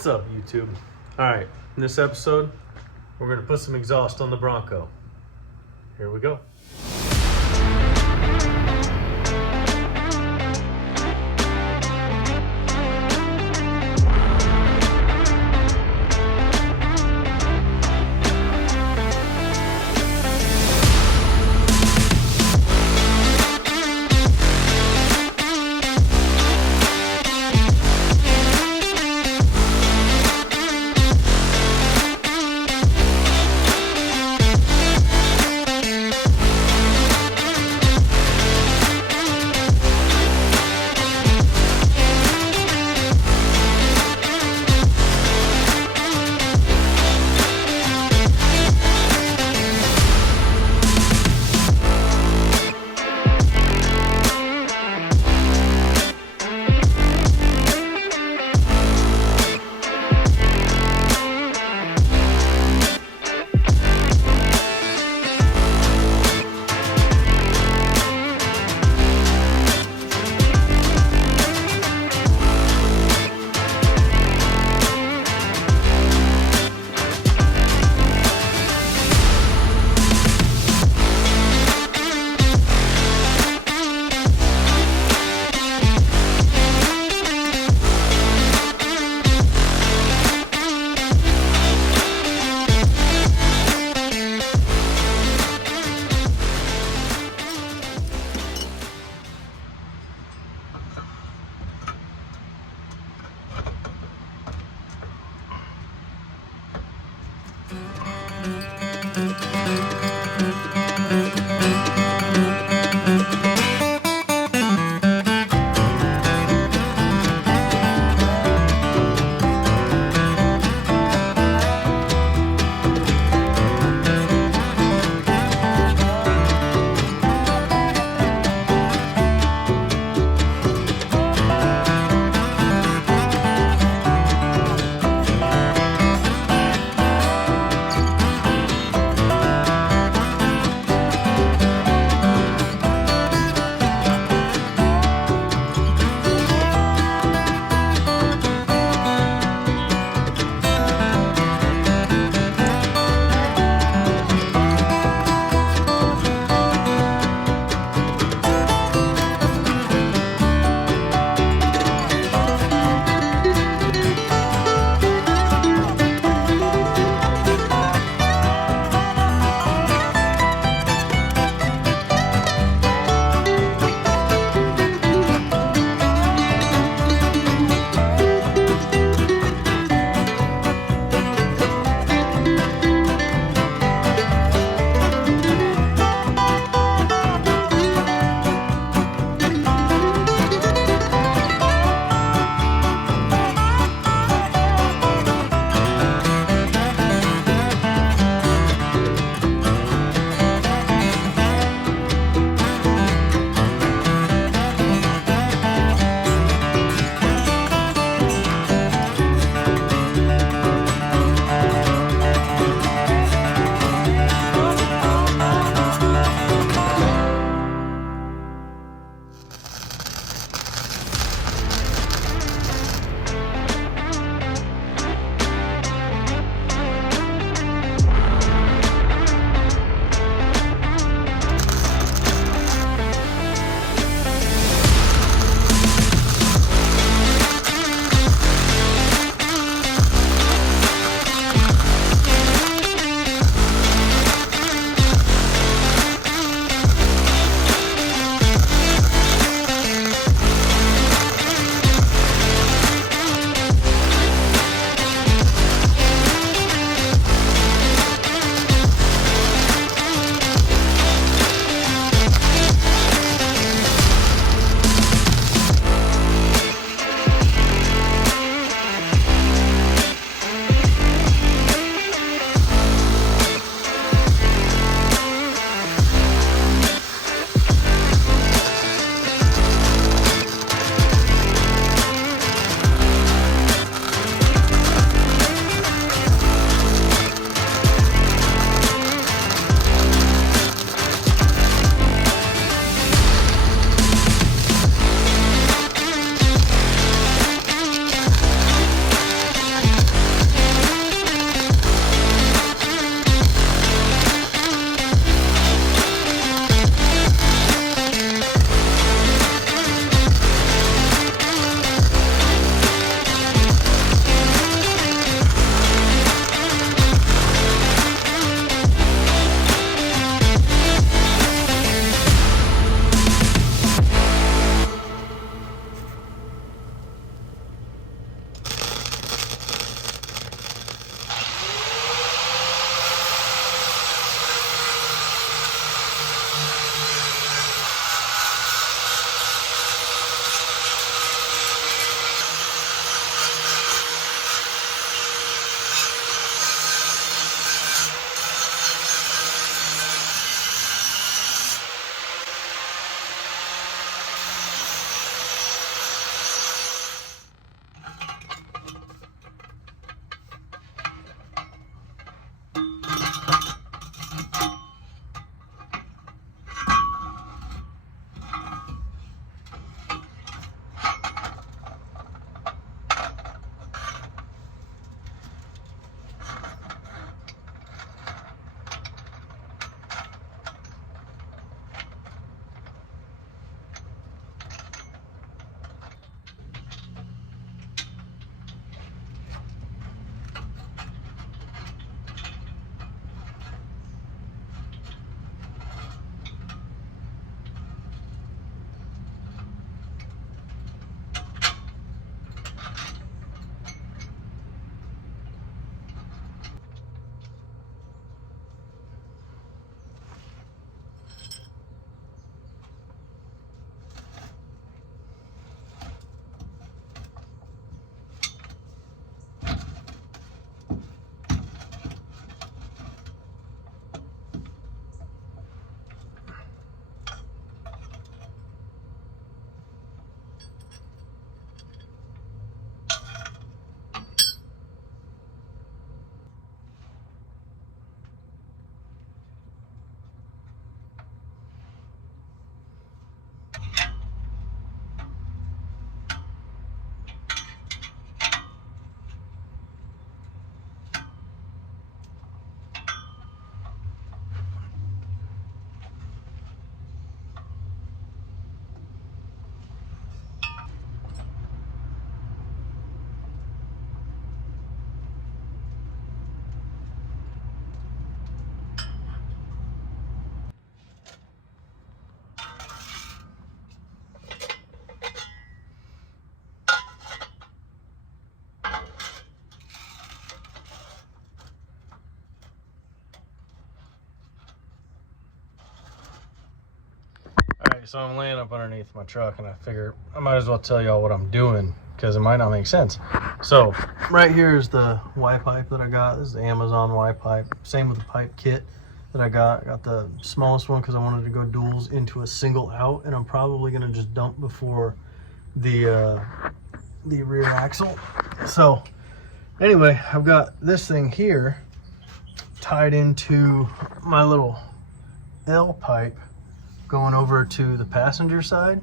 What's up, YouTube? Alright, in this episode, we're going to put some exhaust on the Bronco. Here we go. so I'm laying up underneath my truck, and I figure I might as well tell y'all what I'm doing because it might not make sense. So right here is the Y pipe that I got. This is the Amazon Y pipe. Same with the pipe kit that I got. I got the smallest one because I wanted to go duals into a single out, and I'm probably gonna just dump before the rear axle. So anyway, I've got this thing here tied into my little L pipe going over to the passenger side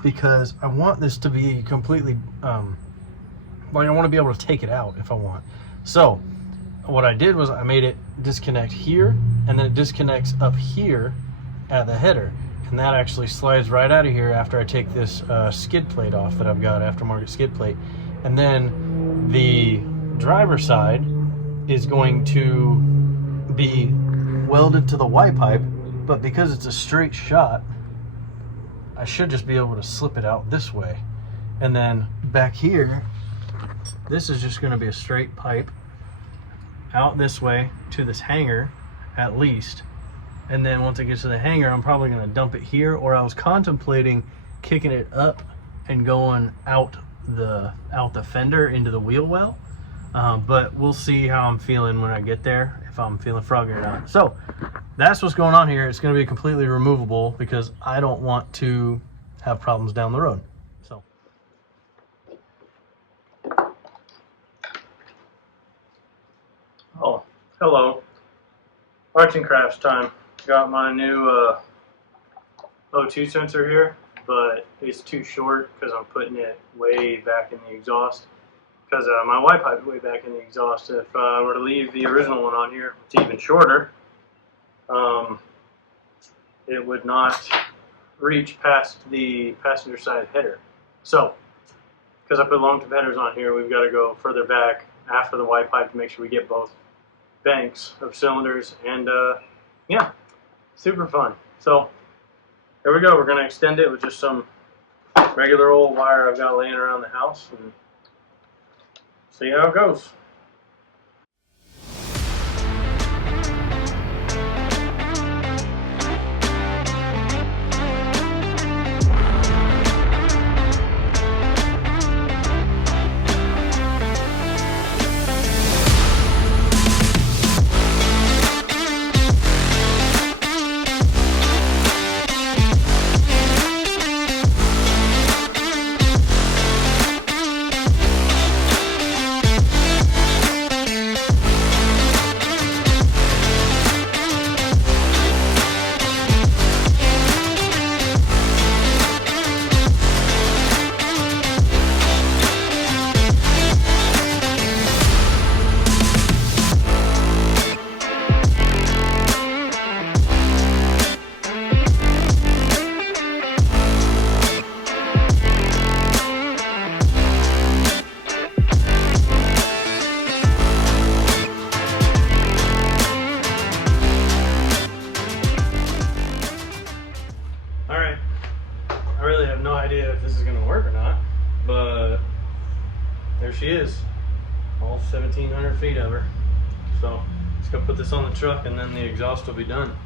because I want this to be completely like I want to be able to take it out if I want. So what I did was I made it disconnect here, and then it disconnects up here at the header, and that actually slides right out of here after I take this skid plate off that I've got, aftermarket skid plate. And then the driver's side is going to be welded to the Y pipe, but because it's a straight shot, I should just be able to slip it out this way. And then back here, this is just going to be a straight pipe out this way to this hanger at least. And then once it gets to the hanger, I'm probably going to dump it here, or I was contemplating kicking it up and going out the fender into the wheel well. But we'll see how I'm feeling when I get there, if I'm feeling froggy or not. So that's what's going on here. It's going to be completely removable because I don't want to have problems down the road. So oh, hello, arts and crafts time. Got my new O2 sensor here, but it's too short because I'm putting it way back in the exhaust. Because my Y pipe is way back in the exhaust. If I were to leave the original one on here, it's even shorter, it would not reach past the passenger side header. So, because I put long tube headers on here, we've got to go further back after the Y pipe to make sure we get both banks of cylinders, and yeah, super fun. So, here we go. We're going to extend it with just some regular old wire I've got laying around the house, and see how it goes. Alright, I really have no idea if this is going to work or not, but there she is, all 1,700 feet of her. So, just going to put this on the truck and then the exhaust will be done.